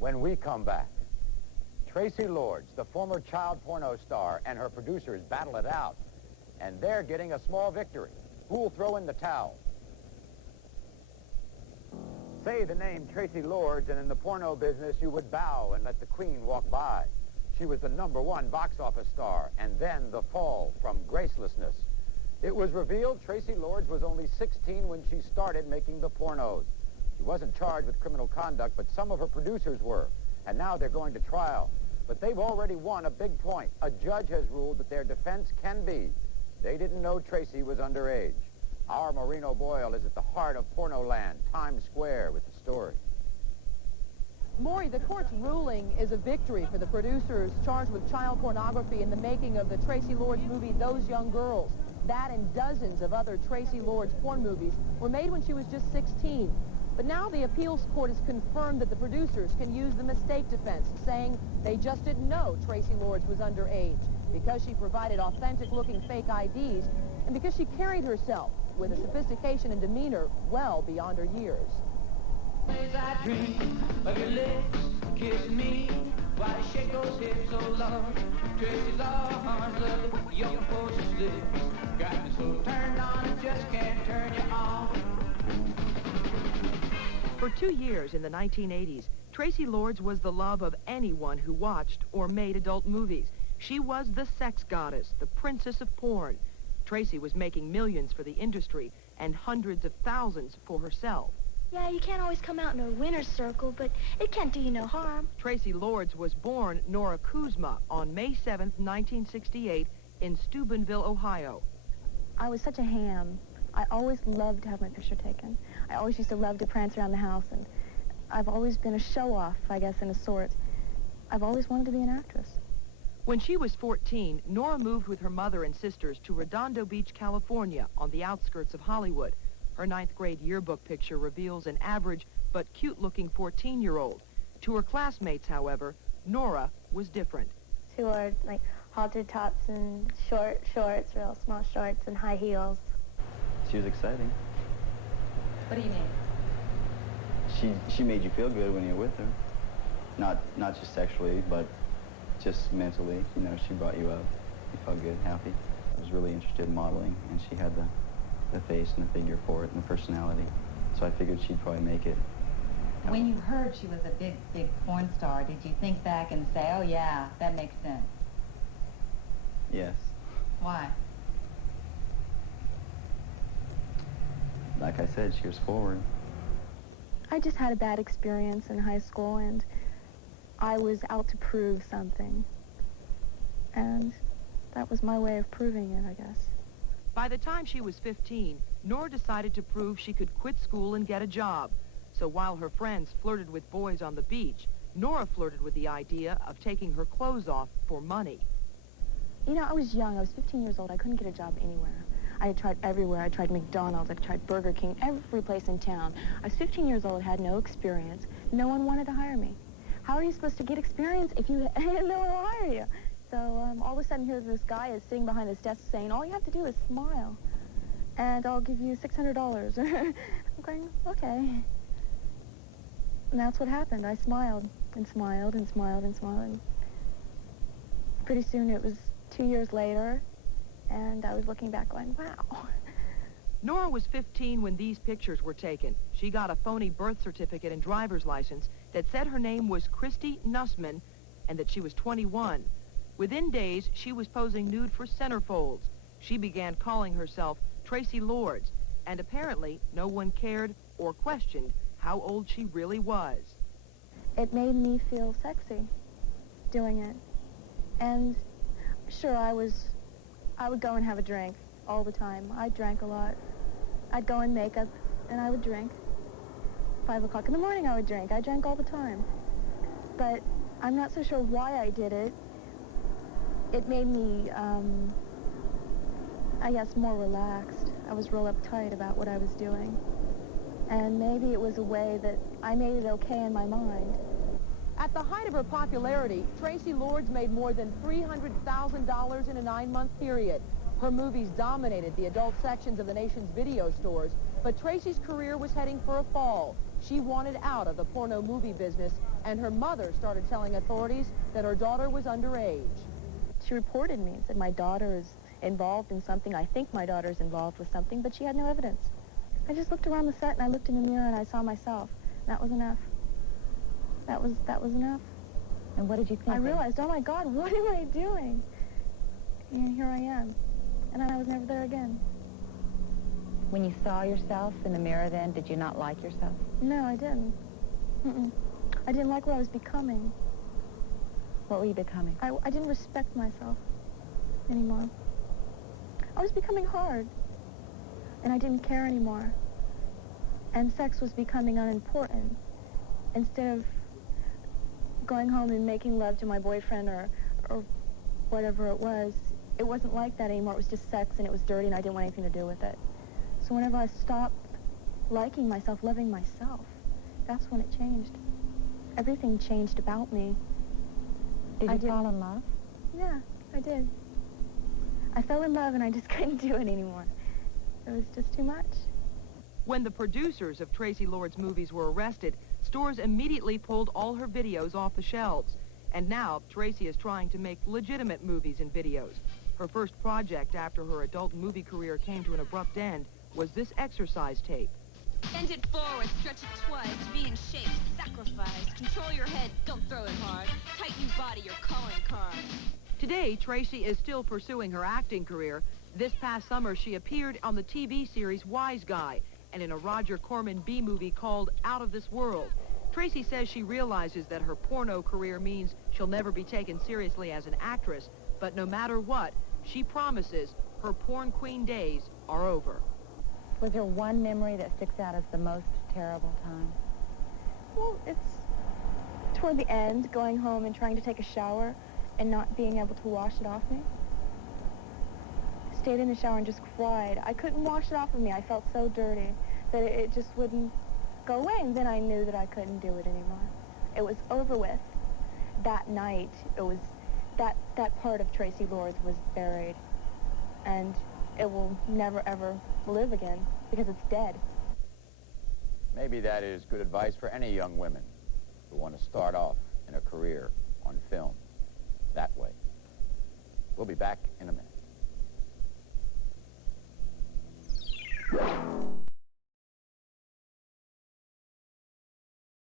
when we come back. Traci Lords, the former child porno star, and her producers battle it out. And they're getting a small victory. Who will throw in the towel? Say the name Traci Lords, and in the porno business, you would bow and let the queen walk by. She was the #1 box office star, and then the fall from gracelessness. It was revealed Traci Lords was only 16 when she started making the pornos. She wasn't charged with criminal conduct, but some of her producers were, and now they're going to trial. But they've already won a big point. A judge has ruled that their defense can be they didn't know Traci was underage. Our Marino Boyle is at the heart of porno land, Times Square, with the story. Maury, the court's ruling is a victory for the producers charged with child pornography in the making of the Traci Lords movie, Those Young Girls. That and dozens of other Traci Lords porn movies were made when she was just 16. But now the appeals court has confirmed that the producers can use the mistake defense, saying they just didn't know Traci Lords was underage because she provided authentic-looking fake IDs and because she carried herself with a sophistication and demeanor well beyond her years. I dream of your lips kissing me while you shake those hips so long. Traci's arms love your composure lips. Got me so turned on, I just can't turn you on. For 2 years in the 1980s, Traci Lords was the love of anyone who watched or made adult movies. She was the sex goddess, the princess of porn. Traci was making millions for the industry and hundreds of thousands for herself. Yeah, you can't always come out in a winner's circle, but it can't do you no harm. Traci Lords was born Nora Kuzma on May 7th, 1968 in Steubenville, Ohio. I was such a ham. I always loved to have my picture taken. I always used to love to prance around the house, and I've always been a show-off, I guess, in a sort. I've always wanted to be an actress. When she was 14, Nora moved with her mother and sisters to Redondo Beach, California, on the outskirts of Hollywood. Her 9th grade yearbook picture reveals an average but cute-looking 14-year-old. To her classmates, however, Nora was different. She wore, like, halter tops and short shorts, real small shorts, and high heels. She was exciting. What do you mean? She made you feel good when you were with her. Not just sexually, but just mentally. You know, she brought you up. You felt good, happy. I was really interested in modeling, and she had the face and the figure for it and the personality. So I figured she'd probably make it. When you heard she was a big porn star, did you think back and say, oh yeah, that makes sense? Yes. Why? Like I said, she was forward. I just had a bad experience in high school, and I was out to prove something. And that was my way of proving it, I guess. By the time she was 15, Nora decided to prove she could quit school and get a job. So while her friends flirted with boys on the beach, Nora flirted with the idea of taking her clothes off for money. You know, I was young. I was 15 years old. I couldn't get a job anywhere. I had tried everywhere. I tried McDonald's. I tried Burger King, every place in town. I was 15 years old, had no experience. No one wanted to hire me. How are you supposed to get experience if you no one will hire you? So all of a sudden, here this guy is sitting behind his desk saying, all you have to do is smile, and I'll give you $600. I'm going, okay. And that's what happened. I smiled and smiled and smiled and smiled. And pretty soon it was 2 years later, and I was looking back going, wow. Nora was 15 when these pictures were taken. She got a phony birth certificate and driver's license that said her name was Christy Nussman and that she was 21. Within days, she was posing nude for centerfolds. She began calling herself Traci Lords, and apparently no one cared or questioned how old she really was. It made me feel sexy doing it. And sure, I would go and have a drink all the time. I drank a lot. I'd go in makeup and I would drink. 5 o'clock in the morning I would drink. I drank all the time. But I'm not so sure why I did it. It made me, I guess, more relaxed. I was real uptight about what I was doing. And maybe it was a way that I made it okay in my mind. At the height of her popularity, Traci Lords made more than $300,000 in a 9-month period. Her movies dominated the adult sections of the nation's video stores, but Traci's career was heading for a fall. She wanted out of the porno movie business, and her mother started telling authorities that her daughter was underage. She reported me and said my daughter is involved in something. I think my daughter's involved with something, but she had no evidence. I just looked around the set and I looked in the mirror and I saw myself. That was enough. That was enough. And what did you think? I realized, oh my God, what am I doing? And here I am. And I was never there again. When you saw yourself in the mirror then, did you not like yourself? No, I didn't. I didn't like what I was becoming. What were you becoming? I didn't respect myself anymore. I was becoming hard. And I didn't care anymore. And sex was becoming unimportant. Instead of going home and making love to my boyfriend or whatever it wasn't like that anymore. It was just sex and it was dirty and I didn't want anything to do with it. So whenever I stopped liking myself, loving myself, that's when it changed. Everything changed about me. Did you fall in love? Yeah, I did. I fell in love and I just couldn't do it anymore. It was just too much. When the producers of Traci Lord's movies were arrested, stores immediately pulled all her videos off the shelves. And now, Traci is trying to make legitimate movies and videos. Her first project after her adult movie career came to an abrupt end was this exercise tape. Bend it forward, stretch it twice, be in shape, sacrifice, control your head, don't throw it hard, tighten your body, your calling card. Today, Traci is still pursuing her acting career. This past summer, she appeared on the TV series Wise Guy and in a Roger Corman B-movie called Out of This World. Traci says she realizes that her porno career means she'll never be taken seriously as an actress, but no matter what, she promises her porn queen days are over. Was there one memory that sticks out as the most terrible time? Well, it's toward the end, going home and trying to take a shower and not being able to wash it off me. Stayed in the shower and just cried. I couldn't wash it off of me. I felt so dirty that it just wouldn't go away, and then I knew that I couldn't do it anymore. It was over with. That night, it was, that part of Traci Lord's was buried, and it will never, ever live again because it's dead. Maybe that is good advice for any young women who want to start off in a career on film that way. We'll be back in a minute.